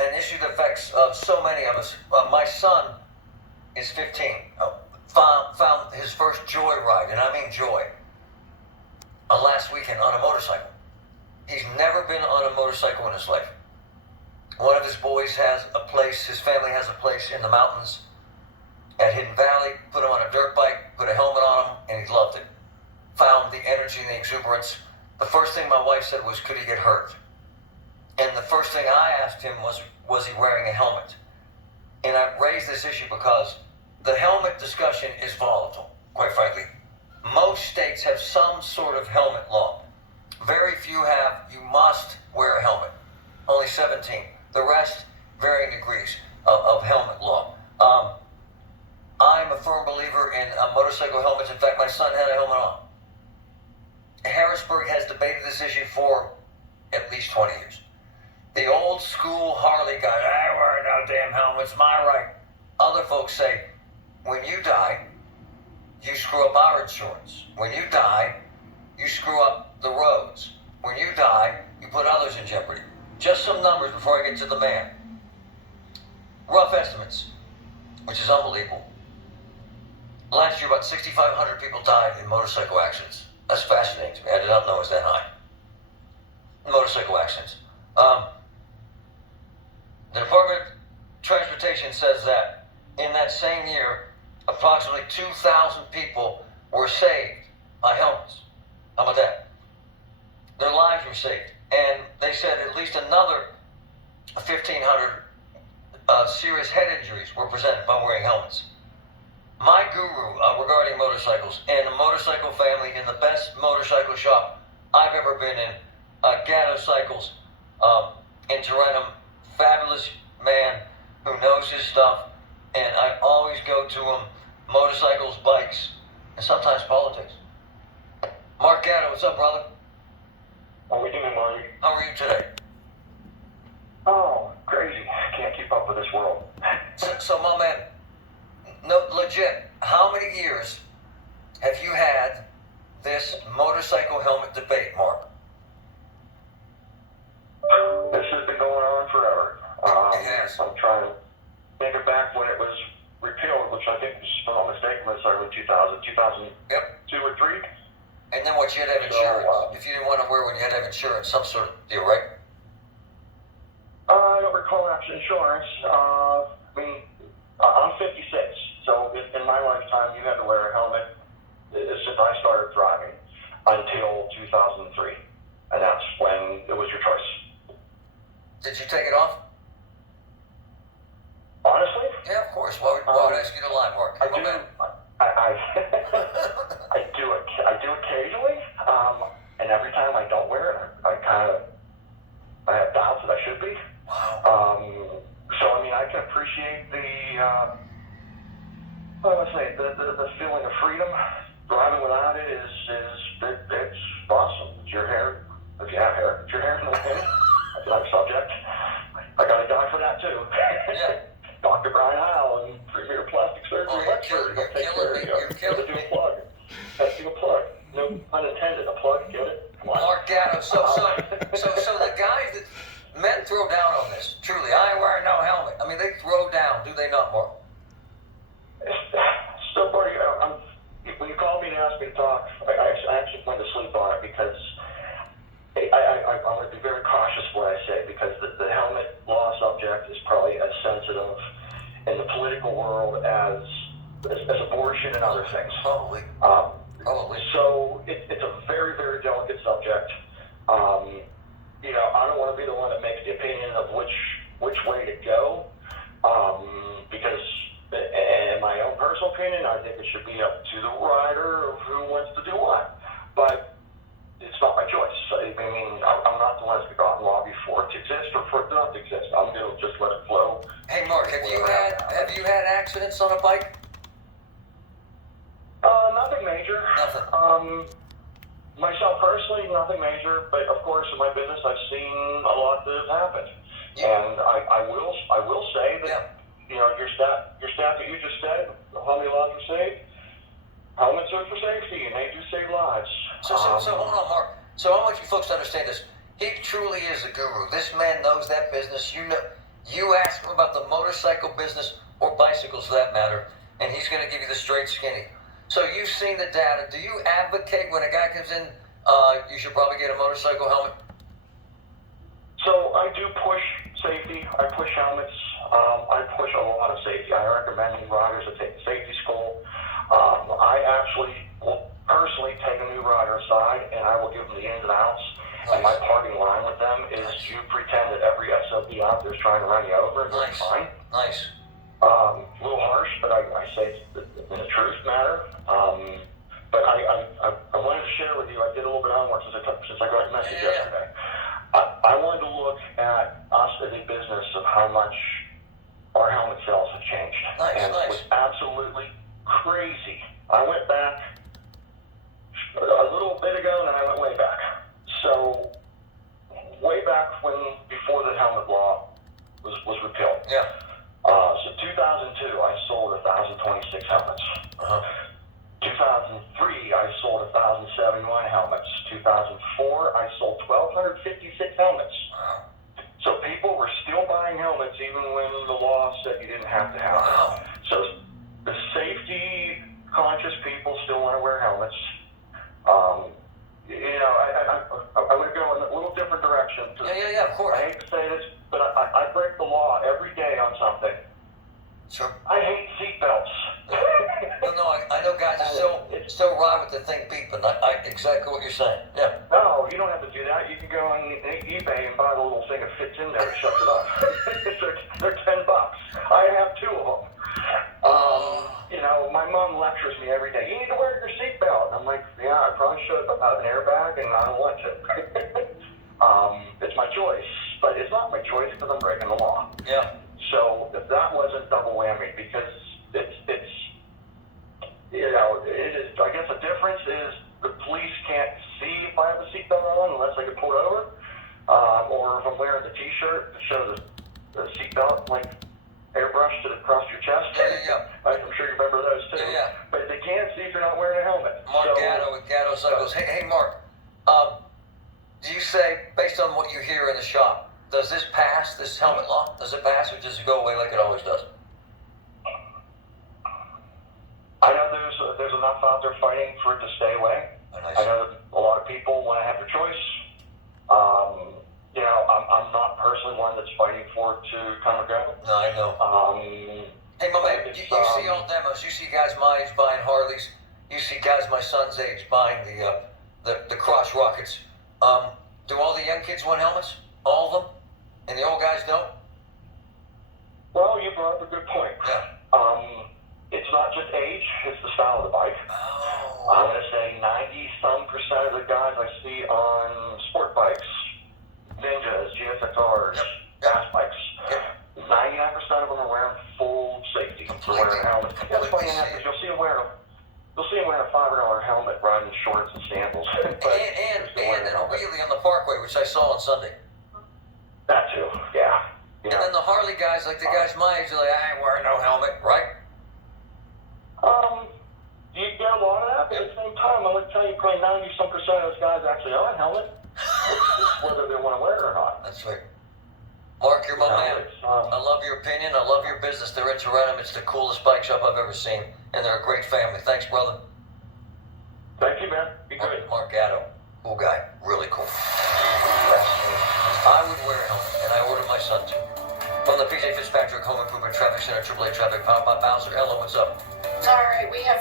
an issue that affects so many of us. My son is 15. Found his first joy ride, and I mean joy, last weekend on a motorcycle. He's never been on a motorcycle in his life. One of his boys has a place, his family has a place in the mountains at Hidden Valley, put him on a dirt bike, put a helmet on him, and he loved it. Found the energy and the exuberance. The first thing my wife said was, could he get hurt? And the first thing I asked him was he wearing a helmet? And I raised this issue because the helmet discussion is volatile, quite frankly. Most states have some sort of helmet law. Very few have, you must wear a helmet. Only 17. The rest, varying degrees of helmet law. I'm a firm believer in motorcycle helmets. In fact, my son had a helmet on. Harrisburg has debated this issue for at least 20 years. The old school Harley guy, I wear no damn helmets, my right. Other folks say, when you die, you screw up our insurance. When you die, you screw up the roads. When you die, you put others in jeopardy. Just some numbers before I get to the man. Rough estimates, which is unbelievable. Last year, about 6,500 people died in motorcycle accidents. That's fascinating to me. I did not know it was that high. Motorcycle accidents. The Department of Transportation says that in that same year, approximately 2,000 people were saved by helmets. How about that? Their lives were saved. And they said at least another 1,500 serious head injuries were presented by wearing helmets. My guru regarding motorcycles and the motorcycle family in the best motorcycle shop I've ever been in, Gatto Cycles in Tarentum, fabulous man who knows his stuff, and I always go to him, motorcycles, bikes, and sometimes politics. Mark Gatto, what's up, brother? How are we doing, Marty? How are you today? Oh, crazy. Can't keep up with this world. So my man, no, legit, how many years have you had this motorcycle helmet debate, Mark? This has been going on forever. Yes. I'm trying to think it back when it was repealed, which I think, if I'm not mistaken, was early 2000, 2002 Yep. or 3. And then what, you had to have insurance. If you didn't want to wear one, you had to have insurance, some sort of deal, right? I don't recall actual insurance. I'm 56, so in my lifetime, you had to wear a helmet since I started driving until 2003, and that's when it was your choice. Did you take it off? Honestly? Yeah, of course. Why would I ask you to lie, Mark? I do occasionally, and every time I don't wear it, I have doubts that I should be. Wow. So I mean, I can appreciate the feeling of freedom. Driving without it it's awesome. It's your hair, if you have hair. It's your hair in the wind. That's another subject. I got a guy for that too. Yeah. Dr. Brian Isle and Premier Plastic Surgery. Oh, you're killing me. You're killing me. Testing a plug. No pun intended. A plug. Get it? Mark Gatto. So the guys that men throw down on this. Truly, I wear no helmet. I mean, they throw down. Do they not, Mark? So, Marty, when you called me to ask me to talk, I actually went to sleep on it because I want to be very cautious what I say, because the helmet law subject is probably as sensitive in the political world as abortion and other things. Probably. So it's a very, very delicate subject. I don't want to be the one that makes the opinion of which way to go, because in my own personal opinion, I think it should be up to the rider of who wants to do what. But it's not my choice. I mean, I'm not the one that's going to go out and lobby for it to exist or for it not to exist. I'm going to just let it flow. Hey, Mark, have you had accidents on a bike? Nothing major. Nothing. Myself personally, nothing major. But of course, in my business, I've seen a lot that has happened. And I will say that your stat that you just said, how many lives were saved? Helmets are for safety, and they do save lives. So hold on, Mark. So I want you folks to understand this. He truly is a guru. This man knows that business. You know, You ask him about the motorcycle business or bicycles for that matter, and he's going to give you the straight skinny. So you've seen the data. Do you advocate when a guy comes in, you should probably get a motorcycle helmet? So I do push safety. I push helmets. I push a lot of safety. I recommend new riders to take the safety school. I actually will personally take a new rider aside, and I will give them the ins and outs. Nice. And my parting line with them is you pretend that every SOB out there is trying to run you over, and Nice. that's fine. Nice. A little harsh, but I say it in the truth matter. But I wanted to share with you, I did a little bit of homework since I got your message Yeah. yesterday. I wanted to look at us as a business of how much our helmet sales have changed. Nice, and nice. it was absolutely crazy. I went back a little bit ago, and then I went way back. So, way back before the helmet law was repealed. Yeah. So 2002, I sold 1,026 helmets. Uh-huh. 2003, I sold 1,071 helmets. 2004, I sold 1,256 helmets. Wow. So people were still buying helmets even when the law said you didn't have to have them. Wow. So the safety conscious people still want to wear helmets. I would go in a little different direction. Yeah, of course. I hate to say this, but I break the law every day on something. Sure. I hate seatbelts. No, I know guys that still ride with the thing beeping. I exactly what you're saying. Yeah. No, you don't have to do that. You can go on eBay and buy the little thing that fits in there and shuts it up. they're $10. I have two of them. My mom lectures me every day. You need to wear your seatbelt. I'm like, yeah, I probably should, but I have an airbag and I don't want to. It's my choice, but it's not my choice because I'm breaking the law. Yeah. So that wasn't double whammy because it is. I guess the difference is the police can't see if I have a seatbelt on unless I get pulled over, or if I'm wearing the T-shirt that shows the seatbelt like airbrushed across your chest. Yeah. I'm sure you remember those too. Yeah. But they can't see if you're not wearing a helmet. Mark Gatto with Gatto Cycles. Hey, Mark. Do you say, based on what you hear in the shop, does this pass, this helmet law? Does it pass, or does it go away like it always does? I know there's enough out there fighting for it to stay away. Oh, nice. I know that a lot of people want to have their choice. I'm not personally one that's fighting for it to come or go. No, I know. Hey, my man, you see all demos. You see guys my age buying Harleys. You see guys my son's age buying the Cross Rockets. Do all the young kids want helmets? All of them? And the old guys don't? Well, you brought up a good point. Yeah. It's not just age, it's the style of the bike. Oh. I'm going to say 90% of the guys I see on sport bikes, Ninjas, GSXRs, Yep. gas bikes, Yep. 99% of them are wearing full safety. They're wearing helmets. That's funny enough, because you'll see them wearing a $5 helmet riding shorts and sandals. And really on the Parkway, which I saw on Sunday. That too, yeah. And then the Harley guys, like the guys my age, are like, I ain't wearing no helmet, right? You get a lot of that, but at the same time, I'm going to tell you probably 90-some% of those guys actually are on helmet. It's just whether they want to wear it or not. That's right. Mark, you're my man. It's, I love your opinion. I love your business. They're at Tarentum. It's the coolest bike shop I've ever seen. And they're a great family. Thanks, brother. Thank you, man. Be good. Mark Gatto. Cool guy. Really cool. I would wear a helmet, and I ordered my son to. From the PJ Fitzpatrick Home Improvement Traffic Center, AAA Traffic, Pop Bowser. Ella, what's up? It's all right. We have